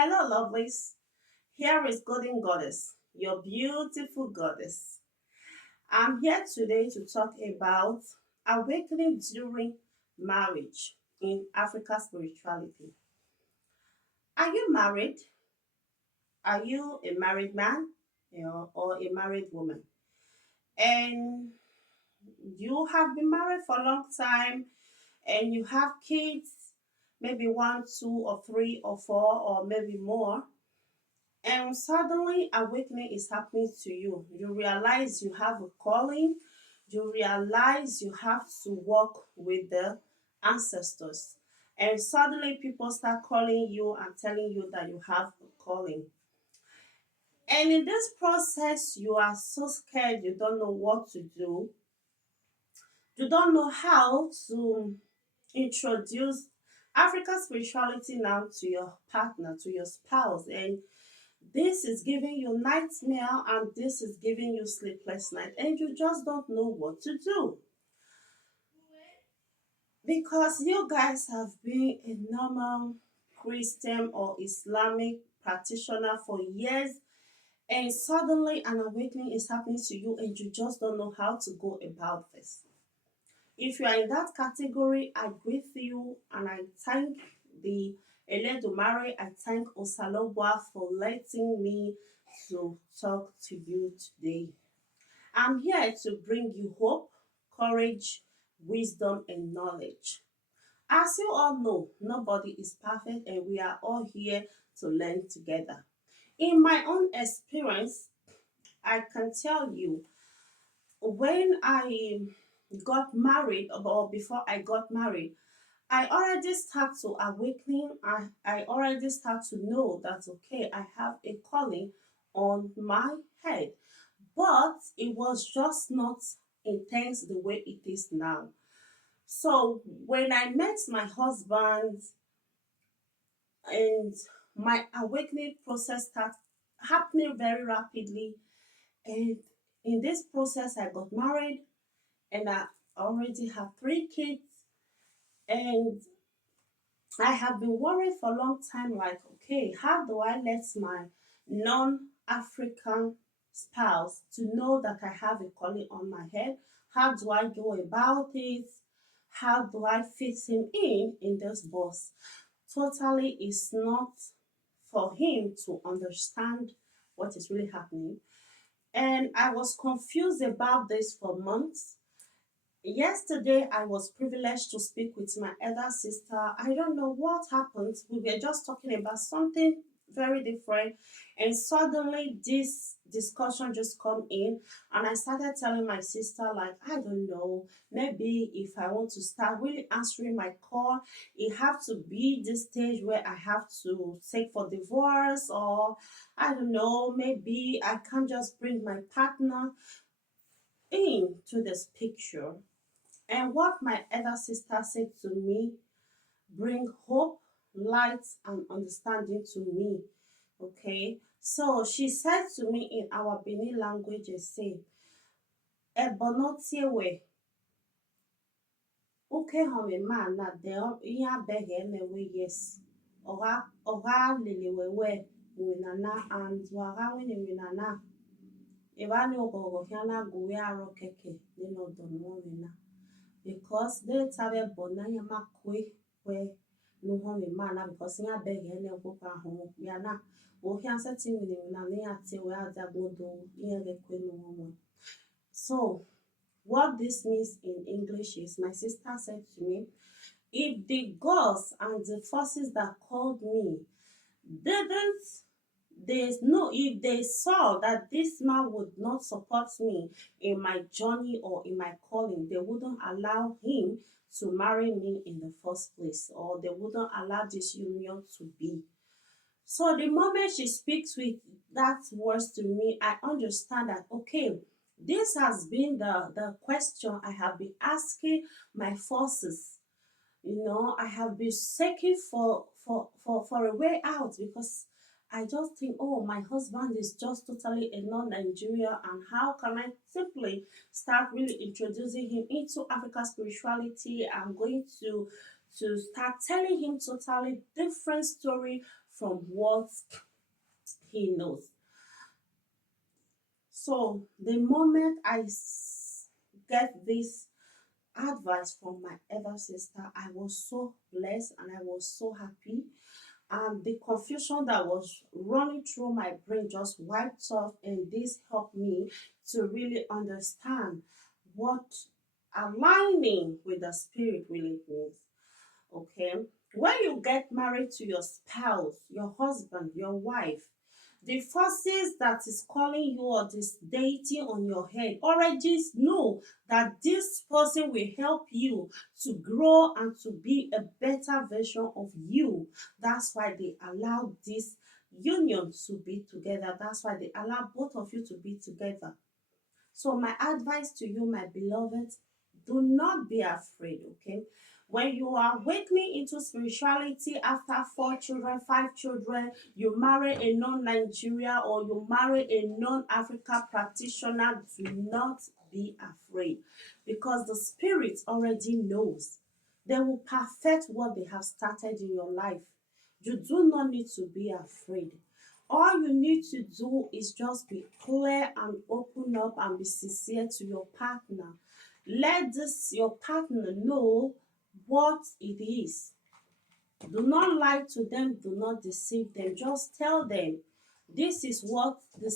Hello, lovelies. Here is Golden Goddess, your beautiful goddess. I'm here today to talk about awakening during marriage in Africa spirituality. Are you married? Are you a married man, or a married woman? And you have been married for a long time and you have kids, maybe one, two, or three, or four, or maybe more. And suddenly, awakening is happening to you. You realize you have a calling. You realize you have to walk with the ancestors. And suddenly, people start calling you and telling you that you have a calling. And in this process, you are so scared, you don't know what to do. You don't know how to introduce African spirituality now to your partner, to your spouse. And this is giving you nightmare and this is giving you sleepless night and you just don't know what to do because you guys have been a normal Christian or Islamic practitioner for years, and suddenly an awakening is happening to you and you just don't know how to go about this. If you are in that category, I greet you and I thank the Eledumare, I thank Osalobwa for letting me to talk to you today. I'm here to bring you hope, courage, wisdom, and knowledge. As you all know, nobody is perfect and we are all here to learn together. In my own experience, I can tell you when I got married or before I got married, I already start to awakening. I already start to know that okay, I have a calling on my head. But it was just not intense the way it is now. So when I met my husband and my awakening process started happening very rapidly, and in this process I got married and I already have three kids, and I have been worried for a long time, like, okay, how do I let my non-African spouse to know that I have a calling on my head? How do I go about it? How do I fit him in this box? Totally, it's not for him to understand what is really happening. And I was confused about this for months. Yesterday, I was privileged to speak with my elder sister. I don't know what happened. We were just talking about something very different, and suddenly this discussion just come in, and I started telling my sister, like, I don't know, maybe if I want to start really answering my call, it have to be this stage where I have to take for divorce, or I don't know, maybe I can't just bring my partner into this picture. And what my elder sister said to me bring hope, light, and understanding to me. Okay. So she said to me in our Benin language, say, Ebonotiewe, uke home man na de iya bege we yes. Oga lelewewe winana and waga wini winana. Evani ogogo kiana guwe aro keke, nino dono wina. Because they tabe bona yama kwe we no home mana because nya bege ne okwa ho yana wo hia seti ni na ne ate we ada godo ihe ge kwe no home. So what this means in English is my sister said to me, if the gods and the forces that called me didn't they know, if they saw that this man would not support me in my journey or in my calling, they wouldn't allow him to marry me in the first place, or they wouldn't allow this union to be. So the moment she speaks with that words to me, I understand that okay, this has been the question I have been asking my forces. I have been seeking for a way out because I just think, oh, my husband is just totally a non-Nigeria, and how can I simply start really introducing him into African spirituality? I'm going to start telling him totally different story from what he knows. So the moment get this advice from my elder sister, I was so blessed and I was so happy. And the confusion that was running through my brain just wiped off, and this helped me to really understand what aligning with the spirit really means. Okay, when you get married to your spouse, your husband, your wife, the forces that is calling you or this deity on your head already know that this person will help you to grow and to be a better version of you. That's why they allow this union to be together. That's why they allow both of you to be together. So, my advice to you, my beloved, do not be afraid, okay? When you are awakening into spirituality after 4 children, 5 children, you marry a non Nigeria or you marry a non Africa practitioner, do not be afraid because the Spirit already knows. They will perfect what they have started in your life. You do not need to be afraid. All you need to do is just be clear and open up and be sincere to your partner. Let this your partner know what it is. Do not lie to them, do not deceive them. Just tell them this is what the